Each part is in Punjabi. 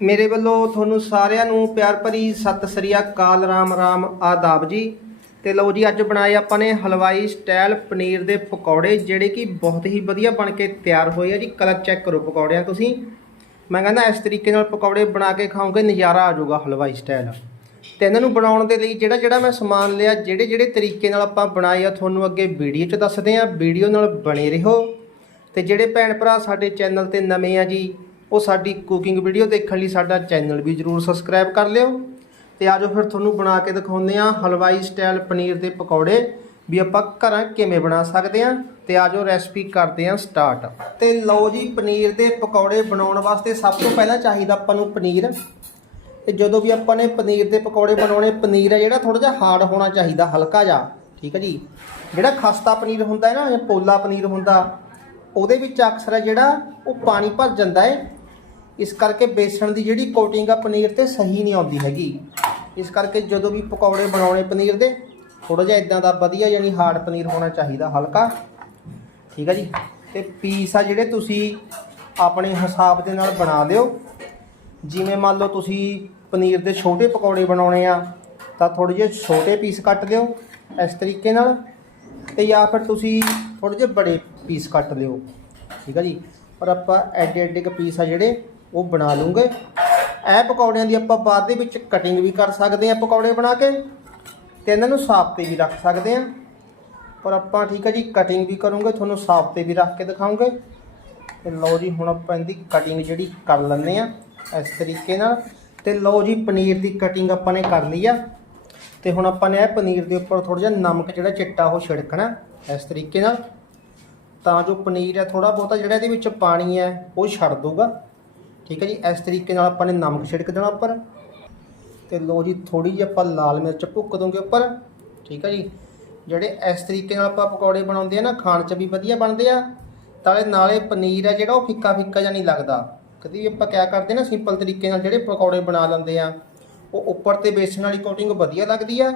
ਮੇਰੇ ਵੱਲੋਂ ਤੁਹਾਨੂੰ ਸਾਰਿਆਂ ਨੂੰ ਪਿਆਰ ਭਰੀ ਸਤਿ ਸ੍ਰੀ ਅਕਾਲ, ਰਾਮ ਰਾਮ, ਆਦਾਬ ਜੀ। ਤੇ ਲਓ ਜੀ, ਅੱਜ ਬਣਾਏ ਆਪਾਂ ਨੇ ਹਲਵਾਈ ਸਟਾਈਲ ਪਨੀਰ ਦੇ ਪਕੌੜੇ, ਜਿਹੜੇ ਕਿ ਬਹੁਤ ਹੀ ਵਧੀਆ ਬਣ ਕੇ ਤਿਆਰ ਹੋਏ ਆ ਜੀ। ਕਲਰ ਚੈੱਕ ਕਰੋ ਪਕੌੜਿਆਂ ਤੁਸੀਂ। ਮੈਂ ਕਹਿੰਦਾ ਇਸ ਤਰੀਕੇ ਨਾਲ ਪਕੌੜੇ ਬਣਾ ਕੇ ਖਾਓਗੇ, ਨਜ਼ਾਰਾ ਆ ਜਾਊਗਾ ਹਲਵਾਈ ਸਟਾਈਲ। ਤੇ ਇਹਨਾਂ ਨੂੰ ਬਣਾਉਣ ਦੇ ਲਈ ਜਿਹੜਾ ਜਿਹੜਾ ਮੈਂ ਸਮਾਨ ਲਿਆ, ਜਿਹੜੇ ਜਿਹੜੇ ਤਰੀਕੇ ਨਾਲ ਆਪਾਂ ਬਣਾਏ ਆ, ਤੁਹਾਨੂੰ ਅੱਗੇ ਵੀਡੀਓ 'ਚ ਦੱਸਦੇ ਆ। ਵੀਡੀਓ ਨਾਲ ਬਣੇ ਰਹੋ। ਤੇ ਜਿਹੜੇ ਭੈਣ ਭਰਾ ਸਾਡੇ ਚੈਨਲ ਤੇ ਨਵੇਂ ਆ ਜੀ ਉਹ ਸਾਡੀ ਕੁਕਿੰਗ ਵੀਡੀਓ ਦੇਖਣ ਲਈ ਸਾਡਾ ਚੈਨਲ ਵੀ ਜਰੂਰ ਸਬਸਕ੍ਰਾਈਬ ਕਰ ਲਿਓ। ਤੇ ਆਜੋ ਫਿਰ ਤੁਹਾਨੂੰ ਬਣਾ ਕੇ ਦਿਖਾਉਂਦੇ ਆ ਹਲਵਾਈ ਸਟਾਈਲ ਪਨੀਰ ਦੇ ਪਕੌੜੇ ਵੀ ਆਪਾਂ ਘਰਾਂ ਕਿਵੇਂ ਬਣਾ ਸਕਦੇ ਆ ਤੇ ਆਜੋ ਰੈਸਪੀ ਕਰਦੇ ਆ ਸਟਾਰਟ ਤੇ ਲਓ ਜੀ ਪਨੀਰ ਦੇ ਪਕੌੜੇ ਬਣਾਉਣ ਵਾਸਤੇ ਸਭ ਤੋਂ ਪਹਿਲਾਂ ਚਾਹੀਦਾ ਆਪਾਂ ਨੂੰ ਪਨੀਰ। ਤੇ ਜਦੋਂ ਵੀ ਆਪਾਂ ਨੇ ਪਨੀਰ ਦੇ ਪਕੌੜੇ ਬਣਾਉਣੇ, ਪਨੀਰ ਹੈ ਜਿਹੜਾ ਥੋੜਾ ਜਿਹਾ ਹਾਰਡ ਹੋਣਾ ਚਾਹੀਦਾ, ਹਲਕਾ ਜਿਹਾ, ਠੀਕ ਹੈ ਜੀ? ਜਿਹੜਾ ਖਸਤਾ ਪਨੀਰ ਹੁੰਦਾ ਹੈ ਨਾ, ਜਾਂ ਪੋਲਾ ਪਨੀਰ ਹੁੰਦਾ, ਉਹਦੇ ਵਿੱਚ ਅਕਸਰ ਹੈ ਜਿਹੜਾ ਉਹ ਪਾਣੀ ਭਰ ਜਾਂਦਾ ਹੈ। ਇਸ ਕਰਕੇ ਬੇਸਣ ਦੀ ਜਿਹੜੀ ਕੋਟਿੰਗ ਆ ਪਨੀਰ ਤੇ ਸਹੀ ਨਹੀਂ ਆਉਂਦੀ ਹੈਗੀ। ਇਸ ਕਰਕੇ ਜਦੋਂ ਵੀ ਪਕੌੜੇ ਬਣਾਉਣੇ ਪਨੀਰ ਦੇ ਥੋੜਾ ਜਿਹਾ ਇਦਾਂ ਦਾ ਵਧੀਆ ਯਾਨੀ ਹਾਰਡ ਪਨੀਰ ਹੋਣਾ ਚਾਹੀਦਾ ਹਲਕਾ। ਠੀਕ ਹੈ ਜੀ? ਤੇ ਪੀਸ ਆ ਜਿਹੜੇ ਤੁਸੀਂ ਆਪਣੇ ਹਿਸਾਬ ਦੇ ਨਾਲ ਬਣਾ ਲਿਓ ਜਿਵੇਂ ਮੰਨ ਲਓ ਤੁਸੀਂ ਪਨੀਰ ਦੇ ਛੋਟੇ ਪਕੌੜੇ ਬਣਾਉਣੇ ਆ, ਤਾਂ ਥੋੜੇ ਜਿਹੇ ਛੋਟੇ ਪੀਸ ਕੱਟ ਲਿਓ ਇਸ ਤਰੀਕੇ ਨਾਲ। ਤੇ ਜਾਂ ਫਿਰ ਤੁਸੀਂ ਥੋੜੇ ਜਿਹੇ ਬੜੇ ਪੀਸ ਕੱਟ ਲਿਓ ਠੀਕ ਹੈ ਜੀ? ਪਰ ਆਪਾਂ ਐਡੇ ਐਡੇ ਕ ਪੀਸ ਆ ਜਿਹੜੇ ਉਹ ਬਣਾ ਲੂੰਗੇ। ਇਹ ਪਕੌੜਿਆਂ ਦੀ ਆਪਾਂ ਬਾਅਦ ਦੇ ਵਿੱਚ ਕਟਿੰਗ ਵੀ ਕਰ ਸਕਦੇ ਆ ਪਕੌੜੇ ਬਣਾ ਕੇ ਤੇ ਇਹਨਾਂ ਨੂੰ ਸਾਫ਼ ਤੇ ਵੀ ਰੱਖ ਸਕਦੇ ਆ ਪਰ ਆਪਾਂ ਠੀਕ ਹੈ ਜੀ ਕਟਿੰਗ ਵੀ ਕਰੂੰਗੇ, ਤੁਹਾਨੂੰ ਸਾਫ਼ ਤੇ ਵੀ ਰੱਖ ਕੇ ਦਿਖਾਉਂਗੇ। ਤੇ ਲਓ ਜੀ, ਹੁਣ ਆਪਾਂ ਇਹਦੀ ਕਟਿੰਗ ਜਿਹੜੀ ਕਰ ਲੈਂਦੇ ਆ ਇਸ ਤਰੀਕੇ ਨਾਲ। ਤੇ ਲਓ ਜੀ, ਪਨੀਰ ਦੀ ਕਟਿੰਗ ਆਪਾਂ ਨੇ ਕਰ ਲਈ ਆ। ਤੇ ਹੁਣ ਆਪਾਂ ਨੇ ਇਹ ਪਨੀਰ ਦੇ ਉੱਪਰ ਥੋੜਾ ਜਿਹਾ ਨਮਕ ਜਿਹੜਾ ਚਿੱਟਾ ਉਹ ਛਿੜਕਣਾ ਇਸ ਤਰੀਕੇ ਨਾਲ। ਤਾਂ ਜੋ ਪਨੀਰ ਹੈ ਥੋੜਾ ਬਹੁਤਾ ਜਿਹੜਾ ਇਹਦੇ ਵਿੱਚ ਪਾਣੀ ਹੈ, ਉਹ ਛੱਡ ਦੂਗਾ ਠੀਕ ਹੈ ਜੀ, ਇਸ ਤਰੀਕੇ ਨਾਲ ਆਪਾਂ ਨੇ ਨਮਕ ਛਿੜਕ ਦੇਣਾ ਉੱਪਰ। ਤੇ ਲਓ ਜੀ ਥੋੜੀ ਜਿਹੀ ਆਪਾਂ ਲਾਲ ਮਿਰਚ ਭੁੱਕ ਦੋਗੇ ਉੱਪਰ। ਠੀਕ ਹੈ ਜੀ, ਜਿਹੜੇ ਇਸ ਤਰੀਕੇ ਨਾਲ ਆਪਾਂ ਪਕੌੜੇ ਬਣਾਉਂਦੇ ਆ ਨਾ, ਖਾਣ 'ਚ ਵੀ ਵਧੀਆ ਬਣਦੇ ਆ। ਤਾਲੇ ਨਾਲੇ ਪਨੀਰ ਆ ਜਿਹੜਾ, ਉਹ ਫਿੱਕਾ ਫਿੱਕਾ ਜਿਹਾ ਨਹੀਂ ਲੱਗਦਾ। ਕਦੀ ਵੀ ਆਪਾਂ ਕਿਆ ਕਰਦੇ ਨਾ, ਸਿੰਪਲ ਤਰੀਕੇ ਨਾਲ ਜਿਹੜੇ ਪਕੌੜੇ ਬਣਾ ਲੈਂਦੇ ਆ, ਉਹ ਉੱਪਰ ਤੇ ਬੇਸਣ ਵਾਲੀ ਕੋਟਿੰਗ ਵਧੀਆ ਲੱਗਦੀ ਆ।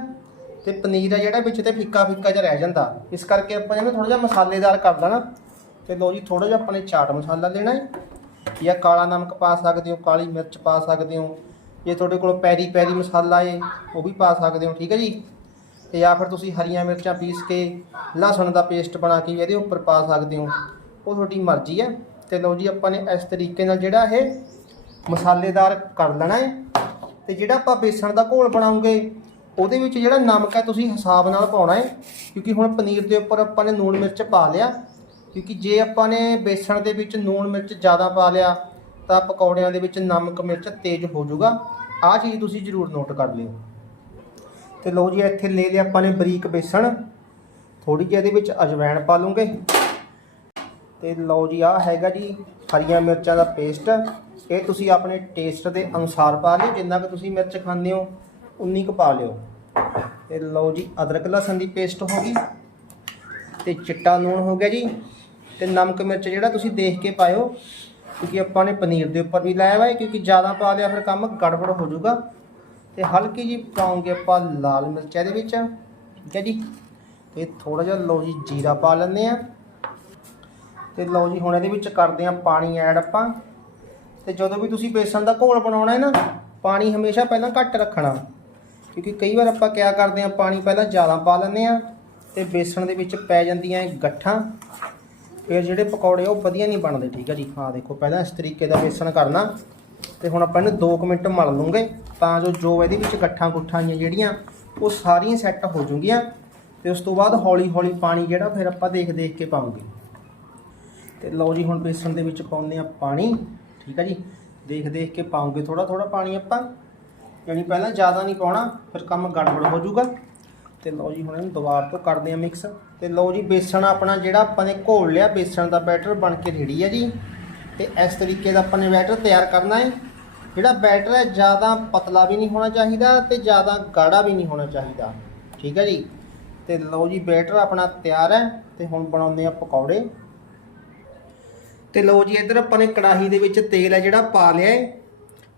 ਤੇ ਪਨੀਰ ਆ ਜਿਹੜਾ, ਵਿੱਚ ਤੇ ਫਿੱਕਾ ਫਿੱਕਾ ਜਿਹਾ ਰਹਿ ਜਾਂਦਾ। ਇਸ ਕਰਕੇ ਆਪਾਂ ਇਹਨੂੰ ਥੋੜਾ ਜਿਹਾ ਮਸਾਲੇਦਾਰ ਕਰ ਦੇਣਾ ਤੇ ਲਓ ਜੀ ਥੋੜਾ ਜਿਹਾ ਆਪਾਂ ਨੇ ਚਾਟ ਮਸਾਲਾ ਲੈਣਾ ਹੈ। ਜਾਂ ਕਾਲਾ ਨਮਕ ਪਾ ਸਕਦੇ ਹੋ, ਕਾਲੀ ਮਿਰਚ ਪਾ ਸਕਦੇ ਹੋ, ਜੇ ਤੁਹਾਡੇ ਕੋਲ ਪੈਰੀ ਪੈਰੀ ਮਸਾਲਾ ਏ ਉਹ ਵੀ ਪਾ ਸਕਦੇ ਹੋ, ਠੀਕ ਹੈ ਜੀ? ਤੇ ਜਾਂ ਫਿਰ ਤੁਸੀਂ ਹਰੀਆਂ ਮਿਰਚਾਂ ਪੀਸ ਕੇ ਲਸਣ ਦਾ ਪੇਸਟ ਬਣਾ ਕੇ ਵੀ ਇਹਦੇ ਉੱਪਰ ਪਾ ਸਕਦੇ ਹੋ, ਉਹ ਤੁਹਾਡੀ ਮਰਜ਼ੀ ਹੈ। ਤੇ ਲਓ ਜੀ, ਆਪਾਂ ਨੇ ਇਸ ਤਰੀਕੇ ਨਾਲ ਜਿਹੜਾ ਇਹ ਮਸਾਲੇਦਾਰ ਕਰ ਲੈਣਾ ਹੈ। ਤੇ ਜਿਹੜਾ ਆਪਾਂ ਬੇਸਣ ਦਾ ਘੋਲ ਬਣਾਉਂਗੇ, ਉਹਦੇ ਵਿੱਚ ਜਿਹੜਾ ਨਮਕ ਹੈ, ਤੁਸੀਂ ਹਿਸਾਬ ਨਾਲ ਪਾਉਣਾ ਹੈ, ਕਿਉਂਕਿ ਹੁਣ ਪਨੀਰ ਦੇ ਉੱਪਰ ਆਪਾਂ ਨੇ ਲੂਣ ਮਿਰਚ ਪਾ ਲਿਆ। ਕਿਉਂਕਿ ਜੇ ਆਪਾਂ ਨੇ ਬੇਸਣ ਦੇ ਵਿੱਚ ਲੂਣ ਮਿਰਚ ਜ਼ਿਆਦਾ ਪਾ ਲਿਆ, ਤਾਂ ਪਕੌੜਿਆਂ ਦੇ ਵਿੱਚ ਨਮਕ ਮਿਰਚ ਤੇਜ਼ ਹੋ ਜਾਊਗਾ। ਆਹ ਚੀਜ਼ ਤੁਸੀਂ ਜ਼ਰੂਰ ਨੋਟ ਕਰ ਲਿਓ। ਤੇ ਲਓ ਜੀ, ਇੱਥੇ ਲੈ ਲਿਆ ਆਪਾਂ ਨੇ ਬਰੀਕ ਬੇਸਣ। ਥੋੜੀ ਜਿਹੀ ਇਹਦੇ ਵਿੱਚ ਅਜਵਾਇਣ ਪਾ ਲੂੰਗੇ। ਤੇ ਲਓ ਜੀ, ਆਹ ਹੈਗਾ ਜੀ ਹਰੀਆਂ ਮਿਰਚਾਂ ਦਾ ਪੇਸਟ। ਇਹ ਤੁਸੀਂ ਆਪਣੇ ਟੇਸਟ ਦੇ ਅਨੁਸਾਰ ਪਾ ਲਿਓ, ਜਿੰਨਾ ਕਿ ਤੁਸੀਂ ਮਿਰਚ ਖਾਂਦੇ ਹੋ, ਉਨੀ ਕੁ ਪਾ ਲਿਓ। ਤੇ ਲਓ ਜੀ, ਅਦਰਕ ਲਸਣ ਦੀ ਪੇਸਟ ਹੋ ਗਈ। ਤੇ ਚਿੱਟਾ ਲੂਣ ਹੋ ਗਿਆ ਜੀ। ਤੇ ਨਮਕ ਮਿਰਚ ਜਿਹੜਾ ਤੁਸੀਂ ਦੇਖ ਕੇ ਪਾਇਓ, ਕਿਉਂਕਿ ਆਪਾਂ ਨੇ ਪਨੀਰ ਦੇ ਉੱਪਰ ਵੀ ਲਾਇਆ ਵਾ ਕਿਉਂਕਿ ਜ਼ਿਆਦਾ ਪਾ ਲਿਆ ਫਿਰ ਕੰਮ ਗੜਬੜ ਹੋ ਜਾਊਗਾ। ਤੇ ਹਲਕੀ ਜੀ ਪਾਉਂਗੇ ਆਪਾਂ ਲਾਲ ਮਿਰਚ ਇਹਦੇ ਵਿੱਚ, ਠੀਕ ਹੈ ਜੀ? ਤੇ ਥੋੜਾ ਜਿਹਾ ਲਓ ਜੀ ਜੀਰਾ ਪਾ ਲੈਂਦੇ ਆ ਤੇ ਲਓ ਜੀ ਹੁਣ ਇਹਦੇ ਵਿੱਚ ਕਰਦੇ ਆ ਪਾਣੀ ਐਡ ਆਪਾਂ। ਤੇ ਜਦੋਂ ਵੀ ਤੁਸੀਂ ਬੇਸਣ ਦਾ ਘੋਲ ਬਣਾਉਣਾ ਹੈ ਨਾ, ਪਾਣੀ ਹਮੇਸ਼ਾ ਪਹਿਲਾਂ ਘੱਟ ਰੱਖਣਾ। ਕਿਉਂਕਿ ਕਈ ਵਾਰ ਆਪਾਂ ਕਿਆ ਕਰਦੇ ਆ ਪਾਣੀ ਪਹਿਲਾਂ ਜ਼ਿਆਦਾ ਪਾ ਲੈਂਦੇ ਆ ਤੇ ਬੇਸਣ ਦੇ ਵਿੱਚ ਪੈ ਜਾਂਦੀਆਂ ਗੱਠਾਂ। ਫਿਰ ਜਿਹੜੇ ਪਕੌੜੇ ਉਹ ਵਧੀਆ ਨਹੀਂ ਬਣਦੇ, ਠੀਕ ਹੈ ਜੀ? ਹਾਂ ਦੇਖੋ, ਪਹਿਲਾਂ ਇਸ ਤਰੀਕੇ ਦਾ ਬੇਸਣ ਕਰਨਾ ਤੇ ਹੁਣ ਆਪਾਂ ਇਹਨੂੰ 2 ਮਿੰਟ ਮਲ ਲੂੰਗੇ, ਤਾਂ ਜੋ ਜੋ ਇਹਦੇ ਵਿੱਚ ਗੱਠਾਂ ਗੁੱਠਾਂ ਜਿਹੜੀਆਂ, ਉਹ ਸਾਰੀਆਂ ਸੈੱਟ ਹੋ ਜੂਗੀਆਂ ਤੇ ਉਸ ਤੋਂ ਬਾਅਦ ਹੌਲੀ ਹੌਲੀ ਪਾਣੀ ਜਿਹੜਾ ਫਿਰ ਆਪਾਂ ਦੇਖ ਦੇਖ ਕੇ ਪਾਉਂਗੇ ਤੇ ਲਓ ਜੀ, ਹੁਣ ਬੇਸਣ ਦੇ ਵਿੱਚ ਪਾਉਂਦੇ ਆ ਪਾਣੀ, ਠੀਕ ਹੈ ਜੀ? ਦੇਖ ਦੇਖ ਕੇ ਪਾਉਂਗੇ ਥੋੜਾ ਥੋੜਾ ਪਾਣੀ ਆਪਾਂ, ਯਾਨੀ ਪਹਿਲਾਂ ਜ਼ਿਆਦਾ ਨਹੀਂ ਪਾਉਣਾ, ਫਿਰ ਕੰਮ ਗੜਬੜ ਹੋ ਜਾਊਗਾ। ਤੇ ਲਓ ਜੀ ਹੁਣ ਇਹਨੂੰ ਦੁਬਾਰਾ ਤੋਂ ਕਰਦੇ ਆ ਮਿਕਸ ਤੇ ਲਓ ਜੀ ਬੇਸਣ ਆਪਣਾ ਜਿਹੜਾ ਆਪਾਂ ਨੇ ਘੋਲ ਲਿਆ, ਬੇਸਣ ਦਾ ਬੈਟਰ ਬਣ ਕੇ ਰੈਡੀ ਹੈ ਜੀ। ਤੇ ਇਸ ਤਰੀਕੇ ਦਾ ਆਪਾਂ ਨੇ ਬੈਟਰ ਤਿਆਰ ਕਰਨਾ ਹੈ। ਜਿਹੜਾ ਬੈਟਰ ਹੈ, ਜ਼ਿਆਦਾ ਪਤਲਾ ਵੀ ਨਹੀਂ ਹੋਣਾ ਚਾਹੀਦਾ ਤੇ ਜ਼ਿਆਦਾ ਗਾੜਾ ਵੀ ਨਹੀਂ ਹੋਣਾ ਚਾਹੀਦਾ। ਠੀਕ ਹੈ ਜੀ? ਤੇ ਲਓ ਜੀ ਬੈਟਰ ਆਪਣਾ ਤਿਆਰ ਹੈ ਤੇ ਹੁਣ ਬਣਾਉਂਦੇ ਆ ਪਕੌੜੇ। ਤੇ ਲਓ ਜੀ ਇੱਧਰ ਆਪਾਂ ਨੇ ਕੜਾਹੀ ਦੇ ਵਿੱਚ ਤੇਲ ਹੈ ਜਿਹੜਾ ਪਾ ਲਿਆ ਹੈ।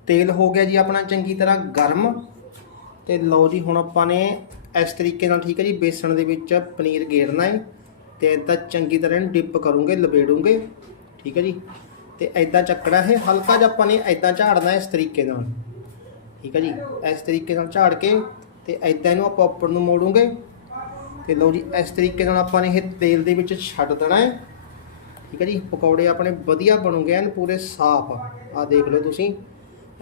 ਤੇਲ ਹੋ ਗਿਆ ਜੀ ਆਪਣਾ ਚੰਗੀ ਤਰ੍ਹਾਂ ਗਰਮ। ਤੇ ਲਓ ਜੀ ਹੁਣ ਆਪਾਂ ਨੇ ਇਸ ਤਰੀਕੇ ਨਾਲ ਠੀਕ ਹੈ ਜੀ, ਬੇਸਣ ਦੇ ਵਿੱਚ ਪਨੀਰ ਗੇਰਨਾ ਹੈ ਤੇ ਇਦਾਂ ਚੰਗੀ ਤਰ੍ਹਾਂ ਇਹਨੂੰ ਡਿਪ ਕਰੂੰਗੇ ਲਪੇੜੂੰਗੇ ਠੀਕ ਹੈ ਜੀ। ਤੇ ਐਦਾਂ ਚੱਕਣਾ ਇਹ ਹਲਕਾ ਜਿਹਾ ਆਪਾਂ ਨੇ ਐਦਾਂ ਝਾੜਨਾ ਇਸ ਤਰੀਕੇ ਨਾਲ, ਠੀਕ ਹੈ ਜੀ। ਇਸ ਤਰੀਕੇ ਨਾਲ ਝਾੜ ਕੇ ਤੇ ਐਦਾਂ ਇਹਨੂੰ ਆਪਾਂ ਉੱਪਰ ਨੂੰ ਮੋੜੂਗੇ। ਤੇ ਲਓ ਜੀ, ਇਸ ਤਰੀਕੇ ਨਾਲ ਆਪਾਂ ਨੇ ਇਹ ਤੇਲ ਦੇ ਵਿੱਚ ਛੱਡ ਦੇਣਾ ਹੈ, ਠੀਕ ਹੈ ਜੀ। ਪਕੌੜੇ ਆਪਣੇ ਵਧੀਆ ਬਣੂਗੇ ਐਨ ਪੂਰੇ ਸਾਫ਼। ਆ ਦੇਖ ਲਓ ਤੁਸੀਂ,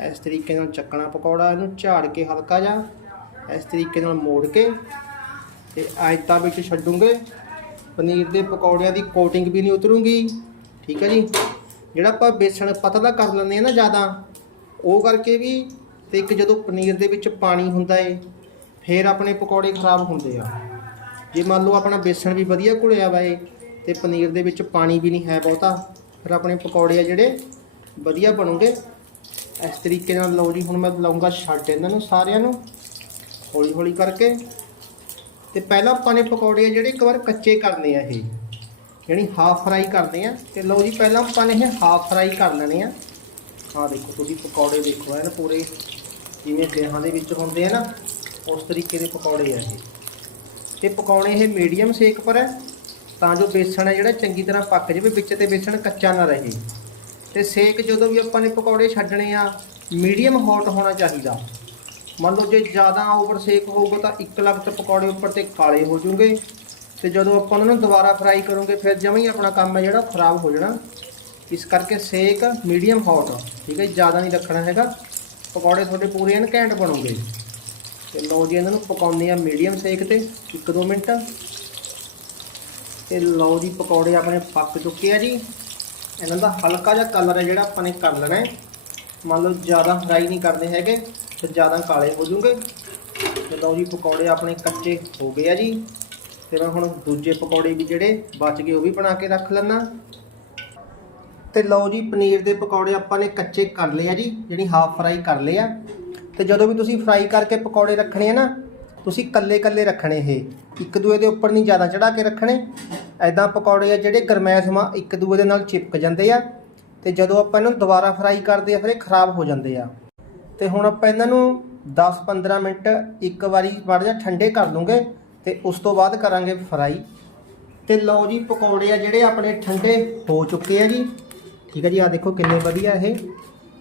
ਇਸ ਤਰੀਕੇ ਨਾਲ ਚੱਕਣਾ ਪਕੌੜਾ ਇਹਨੂੰ ਝਾੜ ਕੇ ਹਲਕਾ ਜਿਹਾ। ਇਸ ਤਰੀਕੇ ਨਾਲ ਮੋੜ ਕੇ ਤੇ ਆਇਤਾਂ ਵਿੱਚ ਛੱਡੂਗੇ। ਪਨੀਰ ਦੇ ਪਕੌੜਿਆਂ ਦੀ ਕੋਟਿੰਗ ਵੀ ਨਹੀਂ ਉਤਰੂਗੀ। ਠੀਕ ਹੈ ਜੀ? ਜਿਹੜਾ ਆਪਾਂ ਬੇਸਣ ਪਤਲਾ ਕਰ ਲੈਂਦੇ ਆ ਨਾ ਜ਼ਿਆਦਾ, ਉਹ ਕਰਕੇ ਵੀ ਤੇ ਇੱਕ ਜਦੋਂ ਪਨੀਰ ਦੇ ਵਿੱਚ ਪਾਣੀ ਹੁੰਦਾ ਏ, ਫਿਰ ਆਪਣੇ ਪਕੌੜੇ ਖਰਾਬ ਹੁੰਦੇ ਆ। ਜੇ ਮੰਨ ਲਓ ਆਪਣਾ ਬੇਸਣ ਵੀ ਵਧੀਆ ਘੁਲਿਆ ਵਾ ਏ, ਤੇ ਪਨੀਰ ਦੇ ਵਿੱਚ ਪਾਣੀ ਵੀ ਨਹੀਂ ਹੈ ਬਹੁਤਾ, ਫਿਰ ਆਪਣੇ ਪਕੌੜੇ ਆ ਜਿਹੜੇ ਵਧੀਆ ਬਣੂਗੇ। ਇਸ ਤਰੀਕੇ ਨਾਲ ਲਓ ਜੀ, ਹੁਣ ਮੈਂ ਲਾਉਂਗਾ ਛੱਡ ਇਹਨਾਂ ਨੂੰ ਸਾਰਿਆਂ ਨੂੰ। ਹੌਲੀ ਹੌਲੀ ਕਰਕੇ। ਤੇ ਪਹਿਲਾਂ ਆਪਾਂ ਨੇ ਪਕੌੜੇ ਜਿਹੜੇ ਇੱਕ ਵਾਰ ਕੱਚੇ ਕਰਨੇ ਆ ਇਹ, ਯਾਨੀ ਹਾਫ ਫਰਾਈ ਕਰਦੇ ਆ। ਤੇ ਲਓ ਜੀ, ਪਹਿਲਾਂ ਆਪਾਂ ਨੇ ਇਹ ਹਾਫ ਫਰਾਈ ਕਰ ਲੈਣੇ ਆ। ਆਹ ਦੇਖੋ, ਤੁਸੀਂ ਪਕੌੜੇ ਦੇਖੋ, ਐਨ ਪੂਰੇ ਜਿਵੇਂ ਦੇਹਾਂ ਦੇ ਵਿੱਚ ਹੁੰਦੇ ਆ ਨਾ, ਉਸ ਤਰੀਕੇ ਦੇ ਪਕੌੜੇ ਆ ਇਹ। ਤੇ ਪਕਾਉਣੇ ਇਹ ਮੀਡੀਅਮ ਸੇਕ ਪਰ ਹੈ, ਤਾਂ ਜੋ ਬੇਸਣ ਹੈ ਜਿਹੜਾ ਚੰਗੀ ਤਰ੍ਹਾਂ ਪੱਕ ਜਾਵੇ, ਵਿੱਚ ਤੇ ਬੇਸਣ ਕੱਚਾ ਨਾ ਰਹੇ। ਤੇ ਸੇਕ ਜਦੋਂ ਵੀ ਆਪਾਂ ਨੇ ਪਕੌੜੇ ਛੱਡਣੇ ਆ ਮੀਡੀਅਮ ਹੌਟ ਹੋਣਾ ਚਾਹੀਦਾ। ਮੰਨ ਲਓ ਜੇ ਜ਼ਿਆਦਾ ਓਵਰ ਸੇਕ ਹੋਊਗਾ ਤਾਂ ਇੱਕ ਲਗਤ ਪਕੌੜੇ ਉੱਪਰ ਤੇ ਕਾਲੇ ਹੋ ਜਾਣਗੇ ਤੇ ਜਦੋਂ ਆਪਾਂ ਉਹਨਾਂ ਨੂੰ ਦੁਬਾਰਾ ਫਰਾਈ ਕਰੋਗੇ ਫਿਰ ਜਮਾਂ ਹੀ ਆਪਣਾ ਕੰਮ ਹੈ ਜਿਹੜਾ ਖਰਾਬ ਹੋ ਜਾਣਾ। ਇਸ ਕਰਕੇ ਸੇਕ ਮੀਡੀਅਮ ਹੌਟ ਠੀਕ ਹੈ ਜੀ, ਜ਼ਿਆਦਾ ਨਹੀਂ ਰੱਖਣਾ ਹੈਗਾ। ਪਕੌੜੇ ਤੁਹਾਡੇ ਪੂਰੇ ਐਨ ਘੈਂਟ ਬਣੋਗੇ। ਤੇ ਲਓ ਜੀ ਇਹਨਾਂ ਨੂੰ ਪਕਾਉਂਦੇ ਆ ਮੀਡੀਅਮ ਸੇਕ ਤੇ 1-2 ਮਿੰਟ। ਤੇ ਲਓ ਜੀ ਪਕੌੜੇ ਆਪਣੇ ਪੱਕ ਚੁੱਕੇ ਆ ਜੀ। ਇਹਨਾਂ ਦਾ ਹਲਕਾ ਜਿਹਾ ਕਲਰ ਹੈ ਜਿਹੜਾ ਆਪਾਂ ਨੇ ਕਰ ਲੈਣਾ ਹੈ। ਮੰਨ ਲਓ ਜ਼ਿਆਦਾ ਫਰਾਈ ਨਹੀਂ ਕਰਦੇ ਹੈਗੇ। ਤੇ ਜ਼ਿਆਦਾ ਕਾਲੇ ਹੋ ਜੂਗੇ ਤੇ ਜੀ ਪਕੌੜੇ ਆਪਣੇ ਕੱਚੇ ਹੋ ਗਏ ਆ ਜੀ ਤੇ ਮੈਂ ਹੁਣ ਦੂਜੇ ਪਕੌੜੇ ਵੀ ਜਿਹੜੇ ਬਚ ਗਏ ਉਹ ਵੀ ਬਣਾ ਕੇ ਰੱਖ ਲੈਣਾ ਤੇ ਲਓ ਜੀ, ਪਨੀਰ ਦੇ ਪਕੌੜੇ ਆਪਾਂ ਨੇ ਕੱਚੇ ਕਰ ਲਏ ਆ ਜੀ, ਜਿਹੜੀ ਹਾਫ ਫਰਾਈ ਕਰ ਲਏ ਆ। ਤੇ ਜਦੋਂ ਵੀ ਤੁਸੀਂ ਫਰਾਈ ਕਰਕੇ ਪਕੌੜੇ ਰੱਖਣੇ ਆ ਨਾ, ਤੁਸੀਂ ਕੱਲੇ ਕੱਲੇ ਰੱਖਣੇ ਇਹ। ਇੱਕ ਦੂਏ ਦੇ ਉੱਪਰ ਨਹੀਂ ਜ਼ਿਆਦਾ ਚੜਾ ਕੇ ਰੱਖਣੇ। ਐਦਾਂ ਪਕੌੜੇ ਆ ਜਿਹੜੇ ਗਰਮੈਸ਼ ਮਾ ਇੱਕ ਦੂਏ ਦੇ ਨਾਲ ਚਿਪਕ ਜਾਂਦੇ ਆ। ਤੇ ਜਦੋਂ ਆਪਾਂ ਇਹਨੂੰ ਦੁਬਾਰਾ ਫਰਾਈ ਕਰਦੇ ਆ, ਫਿਰ ਇਹ ਖਰਾਬ ਹੋ ਜਾਂਦੇ ਆ। ਤੇ ਹੁਣ ਆਪਾਂ ਇਹਨਾਂ ਨੂੰ 10-15 ਮਿੰਟ ਇੱਕ ਵਾਰੀ ਵੜ ਜਾ ਠੰਡੇ ਕਰ ਲੂੰਗੇ ਤੇ ਉਸ ਤੋਂ ਬਾਅਦ ਕਰਾਂਗੇ ਫਰਾਈ। ਤੇ ਲਓ ਜੀ, ਪਕੌੜੇ ਆ ਜਿਹੜੇ ਆਪਣੇ ਠੰਡੇ ਹੋ ਚੁੱਕੇ ਆ ਜੀ। ਠੀਕ ਹੈ ਜੀ ਆ ਦੇਖੋ ਕਿੰਨੇ ਵਧੀਆ ਇਹ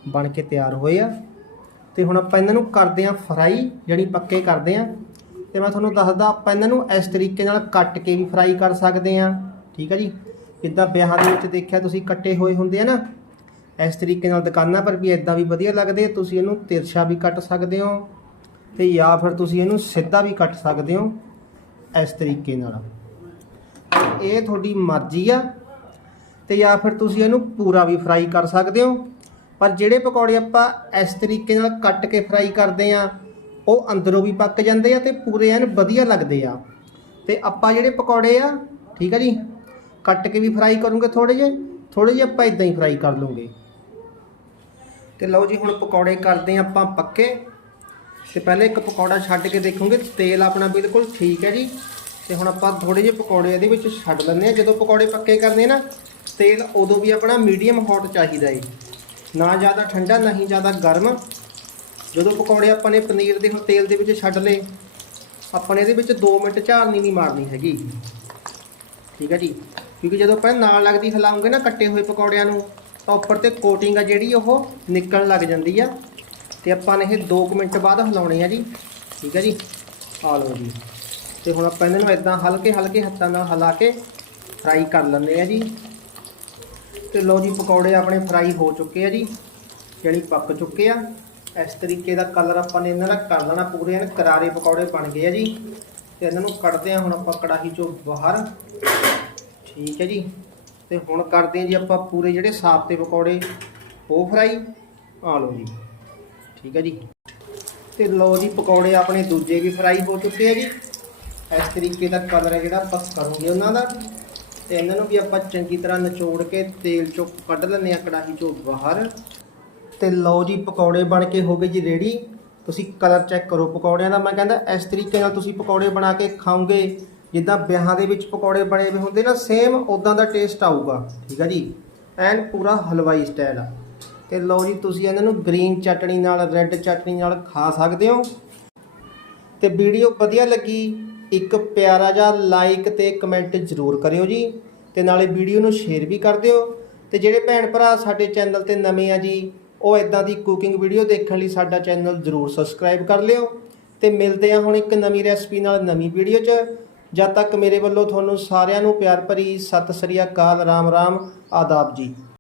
ਬਣ ਕੇ ਤਿਆਰ ਹੋਏ ਆ। ਤੇ ਹੁਣ ਆਪਾਂ ਇਹਨਾਂ ਨੂੰ ਕਰਦੇ ਆ ਫਰਾਈ ਜਿਹੜੀ ਪੱਕੇ ਕਰਦੇ ਆ। ਤੇ ਮੈਂ ਤੁਹਾਨੂੰ ਦੱਸਦਾ, ਆਪਾਂ ਇਹਨਾਂ ਨੂੰ ਇਸ ਤਰੀਕੇ ਨਾਲ ਕੱਟ ਕੇ ਵੀ ਫਰਾਈ ਕਰ ਸਕਦੇ ਆ। ਠੀਕ ਹੈ ਜੀ, ਜਿੱਦਾਂ ਵਿਆਹਾਂ ਦੇ ਵਿੱਚ ਦੇਖਿਆ, ਤੁਸੀਂ ਕੱਟੇ ਹੋਏ ਹੁੰਦੇ ਆ ਨਾ ਇਸ ਤਰੀਕੇ ਨਾਲ ਦੁਕਾਨਾਂ ਪਰ ਵੀ ਇਦਾਂ ਵੀ ਵਧੀਆ ਲੱਗਦੇ ਤੁਸੀਂ ਇਹਨੂੰ ਤਿਰਛਾ ਵੀ ਕੱਟ ਸਕਦੇ ਹੋ ਤੇ ਜਾਂ ਫਿਰ ਤੁਸੀਂ ਇਹਨੂੰ ਸਿੱਧਾ ਵੀ ਕੱਟ ਸਕਦੇ ਹੋ ਇਸ ਤਰੀਕੇ ਨਾਲ। ਇਹ ਤੁਹਾਡੀ ਮਰਜ਼ੀ ਆ ਤੇ ਜਾਂ ਫਿਰ ਤੁਸੀਂ ਇਹਨੂੰ ਪੂਰਾ ਵੀ ਫਰਾਈ ਕਰ ਸਕਦੇ ਹੋ, ਪਰ ਜਿਹੜੇ ਪਕੌੜੇ ਆਪਾਂ ਇਸ ਤਰੀਕੇ ਨਾਲ ਕੱਟ ਕੇ ਫਰਾਈ ਕਰਦੇ ਆ, ਉਹ ਅੰਦਰੋਂ ਵੀ ਪੱਕ ਜਾਂਦੇ ਆ ਤੇ ਪੂਰੇ ਐਨ ਵਧੀਆ ਲੱਗਦੇ ਆ। ਤੇ ਆਪਾਂ ਜਿਹੜੇ ਪਕੌੜੇ ਆ, ਠੀਕ ਆ ਜੀ, ਕੱਟ ਕੇ ਵੀ ਫਰਾਈ ਕਰੂੰਗੇ ਥੋੜੇ ਜਿਹੇ ਥੋੜੇ ਜਿਹੇ ਆਪਾਂ ਇਦਾਂ ਹੀ ਫਰਾਈ ਕਰ ਲੂੰਗੇ। ਤੇ ਲਓ ਜੀ, ਹੁਣ ਪਕੌੜੇ ਕਰਦੇ ਆ ਆਪਾਂ ਪੱਕੇ। ਤੇ ਪਹਿਲੇ ਇੱਕ ਪਕੌੜਾ ਛੱਡ ਕੇ ਦੇਖੋਗੇ, ਤੇਲ ਆਪਣਾ ਬਿਲਕੁਲ ਠੀਕ ਹੈ ਜੀ। ਤੇ ਹੁਣ ਆਪਾਂ ਥੋੜੇ ਜਿਹੇ ਪਕੌੜੇ ਇਹਦੇ ਵਿੱਚ ਛੱਡ ਲੈਂਦੇ ਆ ਜਦੋਂ ਪਕੌੜੇ ਪੱਕੇ ਕਰਨੇ ਨਾ, ਤੇਲ ਉਦੋਂ ਵੀ ਆਪਣਾ ਮੀਡੀਅਮ ਹੌਟ ਚਾਹੀਦਾ ਏ। ਨਾ ਜ਼ਿਆਦਾ ਠੰਡਾ, ਨਾ ਹੀ ਜ਼ਿਆਦਾ ਗਰਮ। ਜਦੋਂ ਪਕੌੜੇ ਆਪਾਂ ਨੇ ਪਨੀਰ ਦੇ ਤੇਲ ਦੇ ਵਿੱਚ ਛੱਡ ਲਏ, ਆਪਾਂ ਨੇ ਇਹਦੇ ਵਿੱਚ 2 ਮਿੰਟ ਝਾੜਨੀ ਨਹੀਂ ਮਾਰਨੀ ਹੈਗੀ। ਠੀਕ ਹੈ ਜੀ? ਕਿਉਂਕਿ ਜਦੋਂ ਆਪਾਂ ਨਾਲ ਲੱਗਦੀ ਹਿਲਾਉਂਗੇ ਨਾ, ਕੱਟੇ ਹੋਏ ਪਕੌੜਿਆਂ ਨੂੰ ਤਾਂ ਉੱਪਰ ਤੇ ਕੋਟਿੰਗ ਆ ਜਿਹੜੀ ਉਹ ਨਿਕਲਣ ਲੱਗ ਜਾਂਦੀ ਆ। ਤੇ ਆਪਾਂ ਨੇ ਇਹ 2 ਮਿੰਟ ਬਾਅਦ ਹਿਲਾਉਣੇ ਆ ਜੀ। ਠੀਕ ਹੈ ਜੀ? ਆ ਲਓ ਜੀ। ਤੇ ਹੁਣ ਆਪਾਂ ਇਹਨਾਂ ਨੂੰ ਇਦਾਂ ਹਲਕੇ ਹਲਕੇ ਹੱਥਾਂ ਨਾਲ ਹਿਲਾ ਕੇ ਫਰਾਈ ਕਰ ਲੈਂਦੇ ਆ ਜੀ। ਤੇ ਲਓ ਜੀ, ਪਕੌੜੇ ਆਪਣੇ ਫਰਾਈ ਹੋ ਚੁੱਕੇ ਆ ਜੀ। ਜਿਹੜੀ ਪੱਕ ਚੁੱਕੇ ਆ। ਇਸ ਤਰੀਕੇ ਦਾ ਕਲਰ ਆਪਾਂ ਨੇ ਇਹਨਾਂ ਦਾ ਕਰ ਲੈਣਾ ਪੂਰੇ ਐਨ ਕਰਾਰੇ ਪਕੌੜੇ ਬਣ ਗਏ ਆ ਜੀ। ਤੇ ਇਹਨਾਂ ਨੂੰ ਕੱਢਦੇ ਆ ਹੁਣ ਆਪਾਂ ਕੜਾਹੀ ਚੋਂ ਬਾਹਰ। ਠੀਕ ਹੈ ਜੀ? ਤੇ ਹੁਣ ਕਰਦੇ ਹਾਂ ਜੀ ਆਪਾਂ ਪੂਰੇ ਜਿਹੜੇ ਸਾਫ਼ ਤੇ ਪਕੌੜੇ, ਉਹ ਫਰਾਈ ਆ ਲਓ ਜੀ। ਠੀਕ ਹੈ ਜੀ। ਤੇ ਲਓ ਜੀ, ਪਕੌੜੇ ਆਪਣੇ ਦੂਜੇ ਵੀ ਫਰਾਈ ਹੋ ਚੁੱਕੇ ਆ ਜੀ। ਇਸ ਤਰੀਕੇ ਦਾ ਕਲਰ ਹੈ ਜਿਹੜਾ ਆਪਾਂ ਕਰੂਗੇ ਉਹਨਾਂ ਦਾ। ਤੇ ਇਹਨਾਂ ਨੂੰ ਵੀ ਆਪਾਂ ਚੰਗੀ ਤਰ੍ਹਾਂ ਨਿਚੋੜ ਕੇ ਤੇਲ ਚੋਂ ਕੱਢ ਲੈਂਦੇ ਆ ਕੜਾਹੀ ਚੋਂ ਬਾਹਰ। ਤੇ ਲਓ ਜੀ, ਪਕੌੜੇ ਬਣ ਕੇ ਹੋ ਗਏ ਜੀ ਰੈਡੀ ਤੁਸੀਂ ਕਲਰ ਚੈੱਕ ਕਰੋ ਪਕੌੜਿਆਂ ਦਾ। ਮੈਂ ਕਹਿੰਦਾ ਇਸ ਤਰੀਕੇ ਨਾਲ ਤੁਸੀਂ ਪਕੌੜੇ ਬਣਾ ਕੇ ਖਾਓਗੇ ਜਿੱਦਾਂ ਵਿਆਹਾਂ ਦੇ ਵਿੱਚ ਪਕੌੜੇ ਬਣੇ ਹੋਏ ਹੁੰਦੇ ਨਾ ਸੇਮ ਉਦਾਂ ਦਾ ਟੇਸਟ ਆਊਗਾ, ਠੀਕ ਆ ਜੀ? ਐਨ ਪੂਰਾ ਹਲਵਾਈ ਸਟਾਈਲ ਆ। ਤੇ ਲਓ ਜੀ, ਤੁਸੀਂ ਇਹਨਾਂ ਨੂੰ ਗ੍ਰੀਨ ਚਟਣੀ ਨਾਲ ਰੈੱਡ ਚਟਣੀ ਨਾਲ ਖਾ ਸਕਦੇ ਹੋ। ਤੇ ਵੀਡੀਓ ਵਧੀਆ ਲੱਗੀ, ਇੱਕ ਪਿਆਰਾ ਜਿਹਾ ਲਾਈਕ ਤੇ ਕਮੈਂਟ ਜ਼ਰੂਰ ਕਰਿਓ ਜੀ। ਤੇ ਨਾਲੇ ਵੀਡੀਓ ਨੂੰ ਸ਼ੇਅਰ ਵੀ ਕਰ ਦਿਓ। ਤੇ ਜਿਹੜੇ ਭੈਣ ਭਰਾ ਸਾਡੇ ਚੈਨਲ ਤੇ ਨਵੇਂ ਆ ਜੀ, ਉਹ ਇਦਾਂ ਦੀ ਕੁਕਿੰਗ ਵੀਡੀਓ ਦੇਖਣ ਲਈ ਸਾਡਾ ਚੈਨਲ ਜ਼ਰੂਰ ਸਬਸਕ੍ਰਾਈਬ ਕਰ ਲਿਓ। ਤੇ ਮਿਲਦੇ ਆ ਹੁਣ ਇੱਕ ਨਵੀਂ ਰੈਸਪੀ ਨਾਲ ਨਵੀਂ ਵੀਡੀਓ 'ਚ। ਜਦ ਤੱਕ ਮੇਰੇ ਵੱਲੋਂ ਤੁਹਾਨੂੰ ਸਾਰਿਆਂ ਨੂੰ ਪਿਆਰ ਭਰੀ ਸਤਿ ਸ੍ਰੀ ਅਕਾਲ, ਰਾਮ ਰਾਮ, ਆਦਾਬ ਜੀ।